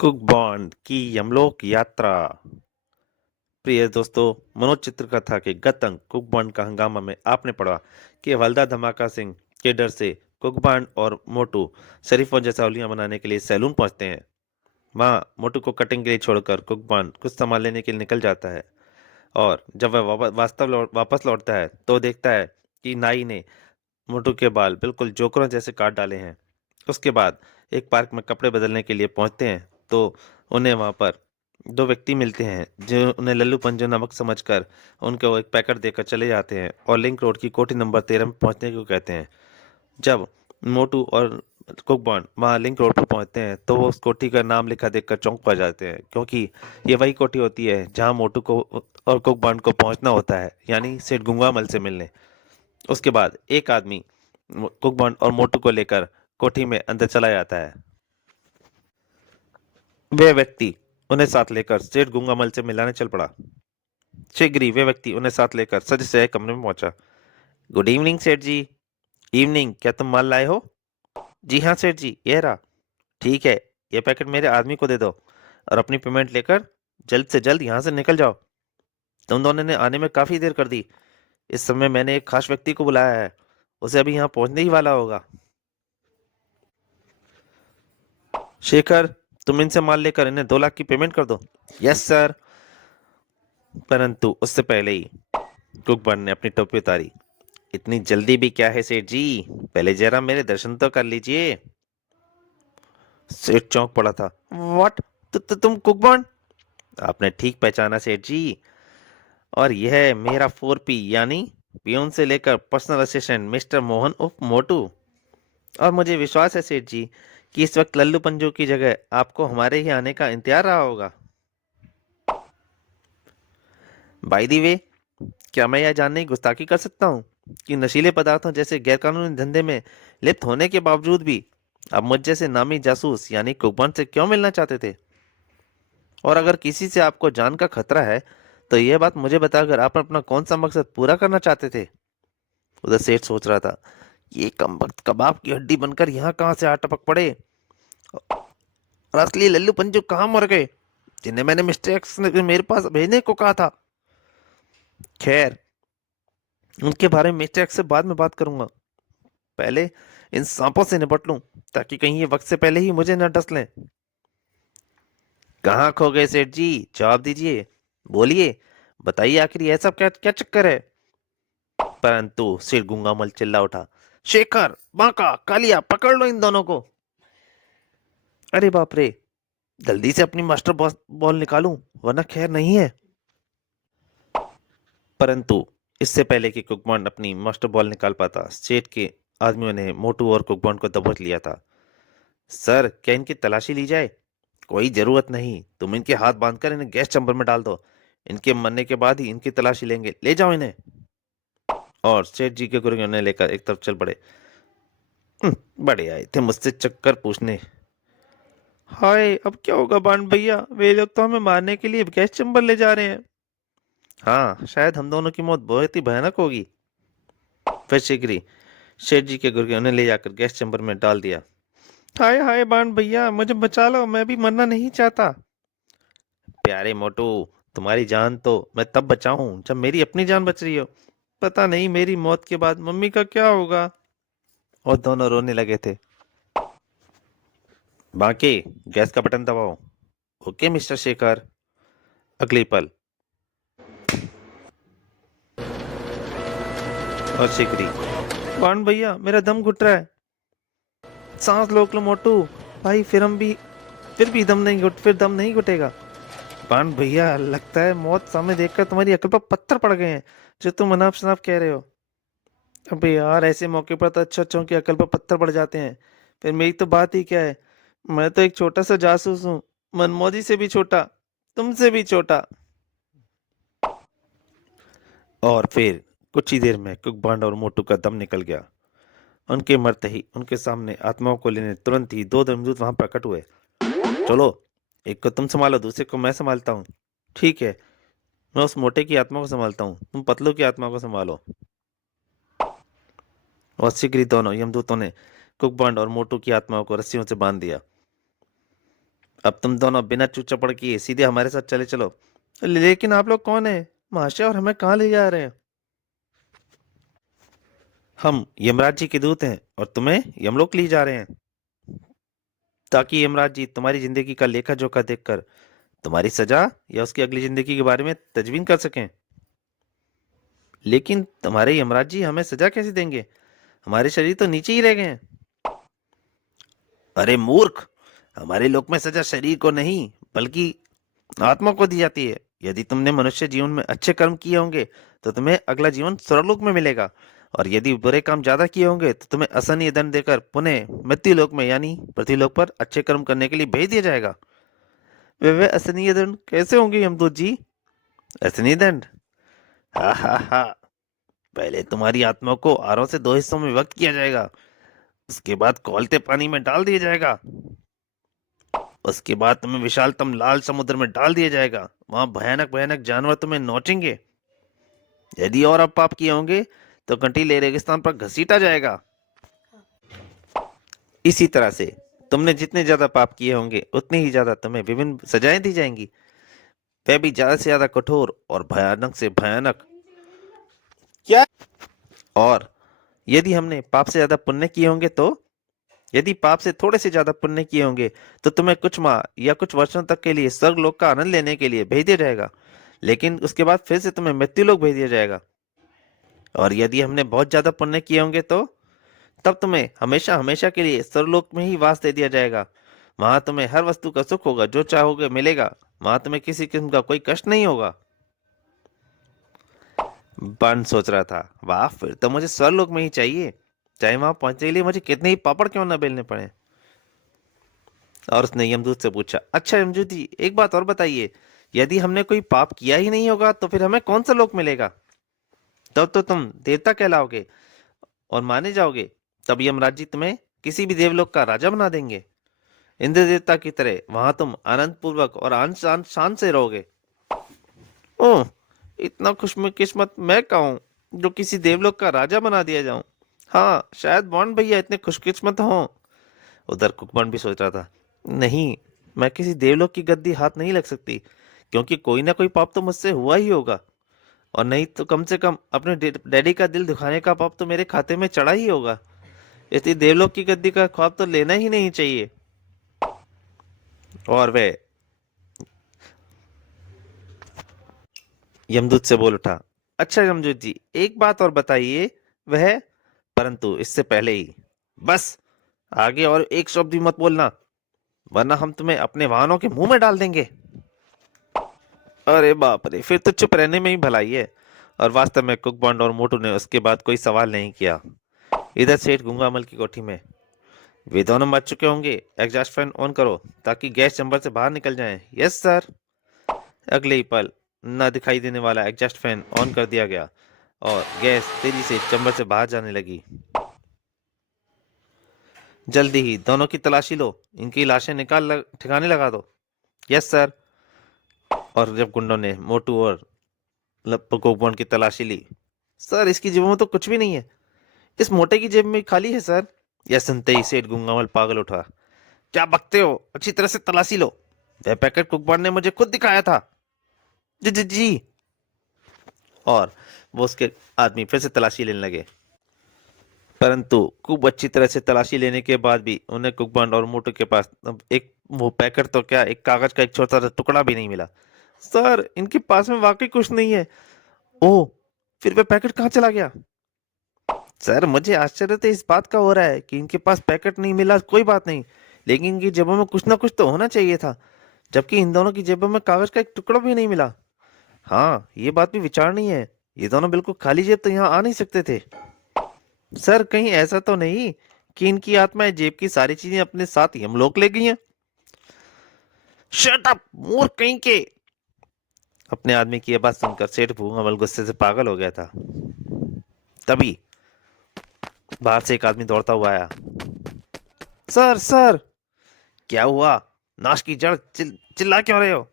Cook bond की यमलोक यात्रा। प्रिय दोस्तों, मनोज चित्रकथा के गत अंक कुक बॉन्ड का हंगामा में आपने पढ़ा कि हवलदार धमाका सिंह के डर से कुक बॉन्ड और मोटू शरीफों जैसा उंगलियां बनाने के लिए सैलून पहुंचते हैं। वहां मोटू को कटिंग के लिए छोड़कर कुक बॉन्ड कुछ सामान लेने के लिए निकल जाता है और जब वह वापस लौटता है तो देखता है कि नाई ने मोटू के बाल बिल्कुल जोकरों जैसे काट डाले हैं। उसके बाद एक पार्क में कपड़े बदलने के लिए पहुंचते हैं तो उन्हें वहां पर दो व्यक्ति मिलते हैं जो उन्हें लल्लू पंजो नमक समझकर उनको एक पैकेट देकर चले जाते हैं और लिंक रोड की कोठी नंबर 13 में पहुंचने को कहते हैं। जब मोटू और कुकबॉन्ड वहाँ लिंक रोड पर पहुंचते हैं तो वो उस कोठी का नाम लिखा देखकर चौंक पड़ जाते हैं, क्योंकि ये वही कोठी होती है जहां मोटू को और कुकबॉन्ड को पहुंचना होता है, यानी सेठ गुंगामल से मिलने। उसके बाद एक आदमी कुकबॉन्ड और मोटू को लेकर कोठी में अंदर चला जाता है। वे व्यक्ति उन्हें साथ लेकर सेठ गुंगामल से मिलाने चल पड़ा। शीघ्र ही वे व्यक्ति उन्हें साथ लेकर सज सजाए कमरे में पहुंचा। गुड इवनिंग सेठ जी। इवनिंग, क्या तुम माल लाए हो? जी हाँ सेठ जी, ये रहा। ठीक है, ये पैकेट मेरे आदमी को दे दो और अपनी पेमेंट लेकर जल्द से जल्द यहाँ से निकल जाओ। तुम दोनों ने आने में काफी देर कर दी। इस समय मैंने एक खास व्यक्ति को बुलाया है, उसे अभी यहाँ पहुंचने ही वाला होगा। शेखर, तुम इनसे माल लेकर इन्हें 2 लाख की पेमेंट कर दो। Yes sir. परंतु उससे पहले ही कुकबर्न ने अपनी टोपी उतारी। इतनी जल्दी भी क्या है सेठ जी, पहले जरा मेरे दर्शन तो कर लीजिए। सेठ चौंक पड़ा था। व्हाट? तुम कुकबर्न? आपने ठीक पहचाना सेठ जी, और यह है मेरा 4P, यानी पियून से लेकर पर्सनल असिस्टेंट मिस्टर मोहन उर्फ मोटू। और मुझे विश्वास है सेठ जी कि इस वक्त लल्लू पंजू की जगह आपको हमारे ही आने का इंतजार रहा होगा। बाय द वे, क्या मैं यह जानने की गुस्ताखी कर सकता हूँ कि नशीले पदार्थों जैसे गैरकानूनी धंधे में लिप्त होने के बावजूद भी आप मुझ जैसे नामी जासूस यानी कुकबन से क्यों मिलना चाहते थे? और अगर किसी से आपको जान का खतरा है तो यह बात मुझे बताकर आप अपना कौन सा मकसद पूरा करना चाहते थे? उधर सेठ सोच रहा था, ये कमबख्त कबाब की हड्डी बनकर यहाँ कहाँ से आ टपक पड़े, और असली लल्लू पंजू कहाँ मर गए जिन्हें मैंने मिस्टर एक्स ने मेरे पास भेजने को कहा था। खैर, उनके बारे में मिस्टर एक्स से बाद में बात करूंगा। पहले इन सांपों से निपट लूं ताकि कहीं ये वक्त से पहले ही मुझे न डस लें। कहाँ खो गए सेठ जी, जवाब दीजिए, बोलिए, बताइए आखिर ये सब क्या क्या चक्कर है? परंतु सिर गूंगामल चिल्ला उठा। शेखर, बांका, कालिया, पकड़ लो इन दोनों को। अरे बाप रे, जल्दी से अपनी मास्टर बॉस बॉल निकालूं वरना खैर नहीं है। परंतु इससे पहले कि कुकबॉन्ड अपनी मास्टर बॉल निकाल पाता, सेठ के आदमियों ने मोटू और कुकबॉन्ड को दबोच लिया था। सर, क्या इनकी तलाशी ली जाए? कोई जरूरत नहीं, तुम इनके हाथ बांधकर इन्हें गैस चैम्बर में डाल दो। इनके मरने के बाद ही इनकी तलाशी लेंगे, ले जाओ इन्हें। और सेठ जी के गुर्गे उन्हें लेकर एक तरफ चल पड़े। बड़े आए थे मुझसे चक्कर पूछने। हाय, अब क्या होगा बांड भैया, वे लोग तो हमें मारने के लिए गैस चैम्बर ले जा रहे हैं। हाँ, शायद हम दोनों की मौत बहुत ही भयानक होगी। फिर शीघ्र ही सेठ जी के गुर्गे उन्हें ले जाकर गैस चैम्बर में डाल दिया। हाय हाय बांड भैया, मुझे बचा लो, मैं भी मरना नहीं चाहता। प्यारे मोटू, तुम्हारी जान तो मैं तब बचाऊं जब मेरी अपनी जान बच रही हो। पता नहीं मेरी मौत के बाद मम्मी का क्या होगा। और दोनों रोने लगे थे। बाकी गैस का बटन दबाओ। Okay mister Shekhar. अगली पल और शिकरी। बाण भैया, मेरा दम घुट रहा है। सांस रोक लो मोटू भाई, फिर दम नहीं घुटेगा। बाण भैया, लगता है मौत सामने देखकर तुम्हारी अकल पर पत्थर पड़ गए हैं जो तुम अनाप शनाप कह रहे हो। अबे यार, ऐसे मौके पर तो अच्छों की अकल पर पत्थर पड़ जाते हैं। फिर मेरी तो बात ही क्या है, मैं तो एक छोटा सा जासूस हूँ, मनमौजी से भी छोटा, तुमसे भी छोटा। और फिर कुछ ही देर में कुकबांड और मोटू का दम निकल गया। उनके मरते ही उनके सामने आत्माओं को लेने तुरंत ही दो देवदूत वहां प्रकट हुए। चलो, एक को तुम संभालो, दूसरे को मैं संभालता हूँ। ठीक है, मैं उस मोटे की आत्मा को संभालता हूँ, तुम पतलू की आत्मा को संभालो। और शीघ्र ही दोनों यमदूतों ने कुकबांड और मोटू की आत्माओं को रस्सियों से बांध दिया। अब तुम दोनों बिना चूचपड़ किए सीधे हमारे साथ चले चलो। लेकिन आप लोग कौन है महाशय, और हमें कहाँ ले जा रहे हैं? हम यमराज जी के दूत हैं और तुम्हें यमलोक ले जा रहे हैं, ताकि यमराज जी तुम्हारी जिंदगी का लेखा जोखा देखकर तुम्हारी सजा या उसकी अगली जिंदगी के बारे में तजवीज़ कर सकें। लेकिन तुम्हारे यमराज जी हमें सजा कैसे देंगे? हमारे शरीर तो नीचे ही रह गए हैं। अरे मूर्ख, हमारे लोक में सजा शरीर को नहीं बल्कि आत्मा को दी जाती है। यदि तुमने मनुष्य जीवन में अच्छे कर्म किए होंगे तो तुम्हें अगला जीवन स्वर्गलोक में मिलेगा, और यदि बुरे काम ज्यादा किए होंगे तो तुम्हें असहनीय दंड देकर पुनः मृत्युलोक में यानी पृथ्वीलोक पर अच्छे कर्म करने के लिए भेज दिया जाएगा। वे असहनीय दंड कैसे होंगे यमदूत जी? असहनीय दंड? हा हा हा। पहले तुम्हारी आत्मा को आरों से दो हिस्सों में विभक्त किया जाएगा, उसके बाद खौलते पानी में डाल दिया जाएगा, उसके बाद तुम्हें विशालतम लाल समुद्र में डाल दिया जाएगा। वहां भयानक भयानक जानवर तुम्हें नोचेंगे। यदि और अब पाप किए होंगे तो कंटीले रेगिस्तान पर घसीटा जाएगा। इसी तरह से तुमने जितने ज्यादा पाप किए होंगे उतनी ही ज्यादा तुम्हें विभिन्न सजाएं दी जाएंगी, वह भी ज्यादा से ज्यादा कठोर और भयानक से भयानक। क्या? और यदि हमने पाप से ज्यादा पुण्य किए होंगे तो, यदि पाप से थोड़े से ज्यादा पुण्य किए होंगे तो तुम्हें कुछ माह या कुछ वर्षों तक के लिए स्वर्गलोक का आनंद लेने के लिए भेज दिया जाएगा, लेकिन उसके बाद फिर से तुम्हें मृत्युलोक भेज दिया जाएगा। और यदि हमने बहुत ज्यादा पुण्य किए होंगे तो तब तुम्हें हमेशा हमेशा के लिए स्वर्गलोक में ही वास दे दिया जाएगा। वहां तुम्हें हर वस्तु का सुख होगा, जो चाहोगे मिलेगा। वहां तुम्हें किसी किस्म का कोई कष्ट नहीं होगा। बन सोच रहा था, वाह, फिर तो मुझे स्वर्गलोक में ही चाहिए, चाहे वहां पहुंचने के लिए मुझे कितने ही पापड़ क्यों न बेलने पड़े। और उसने यमदूत से पूछा, अच्छा यमदूत जी, एक बात और बताइए, यदि हमने कोई पाप किया ही नहीं होगा तो फिर हमें कौन सा लोक मिलेगा? तब तो तुम देवता कहलाओगे और माने जाओगे। तब यमराज जी तुम्हें किसी भी देवलोक का राजा बना देंगे, इंद्र देवता की तरह। वहां तुम आनंद पूर्वक और आन शान शान से रहोगे। ओह, इतना खुशकिस्मत मैं कहूँ जो किसी देवलोक का राजा बना दिया जाऊं। हाँ, शायद बॉन्ड भैया इतने खुशकिस्मत हों। उधर कुकबंड भी सोच रहा था, नहीं, मैं किसी देवलोक की गद्दी हाथ नहीं लग सकती, क्योंकि कोई ना कोई पाप तो मुझसे हुआ ही होगा। और नहीं तो कम से कम अपने डैडी का दिल दुखाने का पाप तो मेरे खाते में चढ़ा ही होगा। इसलिए देवलोक की गद्दी का ख्वाब तो लेना ही नहीं चाहिए। और वह यमदूत से बोल उठा, अच्छा यमदूत जी, एक बात और बताइए, वह, परंतु इससे पहले ही, बस, आगे और एक शब्द भी मत बोलना, वरना हम तुम्हें अपने वाहनों के मुंह में डाल देंगे। अरे बाप रे, फिर तो चुप रहने में ही भलाई है। और वास्तव में कुकबॉन्ड और मोटू ने उसके बाद कोई सवाल नहीं किया। इधर सेठ गूंगामल की कोठी में वे दोनों मर चुके होंगे। एग्जॉस्ट फैन ऑन करो ताकि गैस चैम्बर से बाहर निकल जाए। Yes sir. अगले ही पल न दिखाई देने वाला एग्जॉस्ट फैन ऑन कर दिया गया और गैस तेजी से चैम्बर से बाहर जाने लगी। जल्दी ही दोनों की तलाशी लो, इनकी लाशें ठिकाने लगा दो। Yes sir. और जब गुंडों ने मोटू और कुकबॉन्ड की तलाशी ली, सर इसकी जेबों में तो कुछ भी नहीं है, इस मोटे की जेब में खाली है सर। यह सुनते ही सेठ गूंगामल पागल उठा, क्या बकते हो, अच्छी तरह से तलाशी लो, वह पैकेट कुकबॉन्ड ने मुझे खुद दिखाया था। जी जी जी। और वो उसके आदमी फिर से तलाशी लेने लगे, परंतु खूब अच्छी तरह से तलाशी लेने के बाद भी उन्हें कुकबॉन्ड और मोटू के पास अब एक वो पैकेट तो क्या, एक कागज का एक छोटा सा टुकड़ा भी नहीं मिला। सर इनके पास में वाकई कुछ नहीं है। ओह, फिर वह पैकेट कहाँ चला गया? सर मुझे आश्चर्य तो इस बात का हो रहा है कि इनके पास पैकेट नहीं मिला, कोई बात नहीं, लेकिन इनकी जेबों में कुछ ना कुछ तो होना चाहिए था, जबकि इन दोनों की जेबों में कागज का एक टुकड़ा भी नहीं मिला। हाँ, ये बात भी विचारनी है, ये दोनों बिल्कुल खाली जेब तो यहाँ आ नहीं सकते थे। सर कहीं ऐसा तो नहीं कि इनकी आत्माएं जेब की सारी चीजें अपने साथ यमलोक ले गई हैं? शट अप मूर्ख कहीं के। अपने आदमी की यह बात सुनकर सेठ भूंगामल गुस्से से पागल हो गया था। तभी बाहर से एक आदमी दौड़ता हुआ आया। Sir sir. क्या हुआ? नाश की जड़, चिल्ला क्यों रहे हो?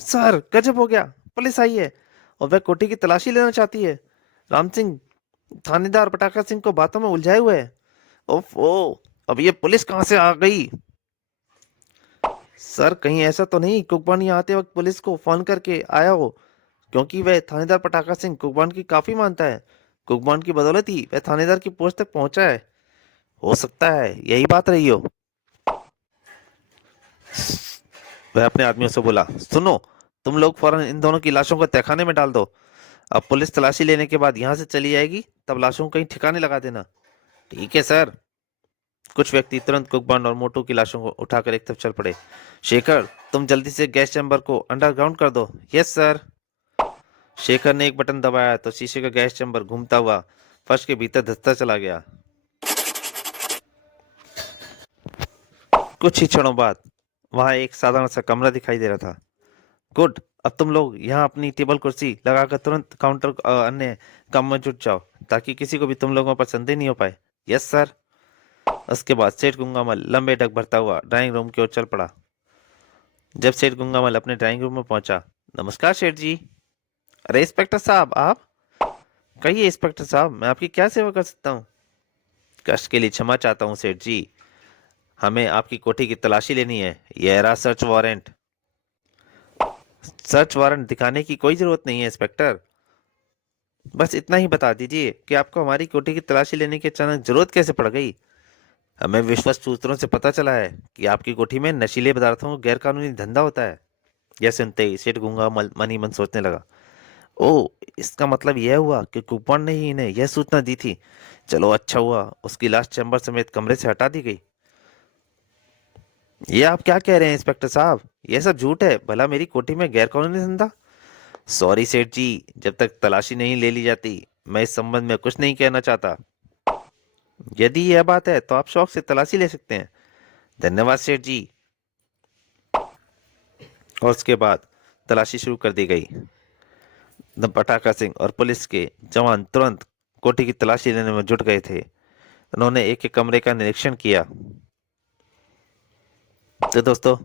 सर गजब हो गया, पुलिस आई है और वह कोठी की तलाशी लेना चाहती है। राम सिंह थानेदार पटाखा सिंह को बातों में उलझाए हुए है। ओफ ओ, अब ये पुलिस कहां से आ गई? सर कहीं ऐसा तो नहीं कुकबान यहाँ आते वक्त पुलिस को फोन करके आया हो, क्योंकि वह थानेदार पटाखा सिंह कुकबान की काफी मानता है। कुकबान की बदौलत ही वह थानेदार की पोस्ट तक पहुंचा है। हो सकता है यही बात रही हो। वह अपने आदमियों से बोला, सुनो, तुम लोग फौरन इन दोनों की लाशों को तहखाने में डाल दो। अब पुलिस तलाशी लेने के बाद यहाँ से चली जाएगी, तब लाशों को कहीं ठिकाने लगा देना। ठीक है सर। कुछ व्यक्ति तुरंत कुकबान और मोटू की लाशों को उठाकर एक तरफ चल पड़े। शेखर, तुम जल्दी से गैस चैम्बर को अंडरग्राउंड कर दो। Yes sir. शेखर ने एक बटन दबाया तो शीशे का गैस चैम्बर घूमता हुआ फर्श के भीतर धंसता चला गया। कुछ ही क्षणों बाद वहां एक साधारण सा कमरा दिखाई दे रहा था। गुड, अब तुम लोग यहाँ अपनी टेबल कुर्सी लगाकर तुरंत काउंटर अन्य काम में जुट जाओ, ताकि किसी को भी तुम लोगों पर संदेह नहीं हो पाए। Yes sir. उसके बाद सेठ गुंगामल लंबे डग भरता हुआ ड्राइंग रूम की ओर चल पड़ा। जब सेठ गुंगामल अपने ड्राइंग रूम में पहुंचा, नमस्कार सेठ जी। अरे इंस्पेक्टर साहब आप। कहिए इंस्पेक्टर साहब, मैं आपकी क्या सेवा कर सकता हूँ। कष्ट के लिए क्षमा चाहता हूँ सेठ जी, हमें आपकी कोठी की तलाशी लेनी है। यह रहा सर्च वारंट। सर्च वारंट दिखाने की कोई जरूरत नहीं है इंस्पेक्टर, बस इतना ही बता दीजिए कि आपको हमारी कोठी की तलाशी लेने की अचानक जरूरत कैसे पड़ गई। हमें विश्वस्त सूत्रों से पता चला है कि आपकी कोठी में नशीले पदार्थों का गैरकानूनी धंधा होता है। यह सुनते ही सेठ गूंगा मन ही मन सोचने लगा, ओ, इसका मतलब यह हुआ कि कुपन ने ही इन्हें यह सूचना दी थी। चलो अच्छा हुआ उसकी लाश चैम्बर समेत कमरे से हटा दी गई। ये आप क्या कह रहे हैं इंस्पेक्टर साहब, यह सब झूठ है। भला मेरी कोठी में गैरकानूनी धंधा। सॉरी सेठ जी, जब तक तलाशी नहीं ले ली जाती मैं इस संबंध में कुछ नहीं कहना चाहता। यदि यह बात है तो आप शौक से तलाशी ले सकते हैं। धन्यवाद सेठ जी। और उसके बाद तलाशी शुरू कर दी गई। पटाखा सिंह और पुलिस के जवान तुरंत कोठी की तलाशी लेने में जुट गए थे। उन्होंने एक एक कमरे का निरीक्षण किया। तो दोस्तों,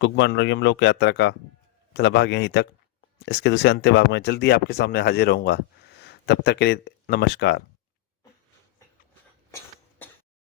कुकमान और यमलोक यात्रा का पहला भाग यहीं तक। इसके दूसरे अंत्य भाग में जल्दी आपके सामने हाजिर रहूंगा। तब तक के लिए नमस्कार।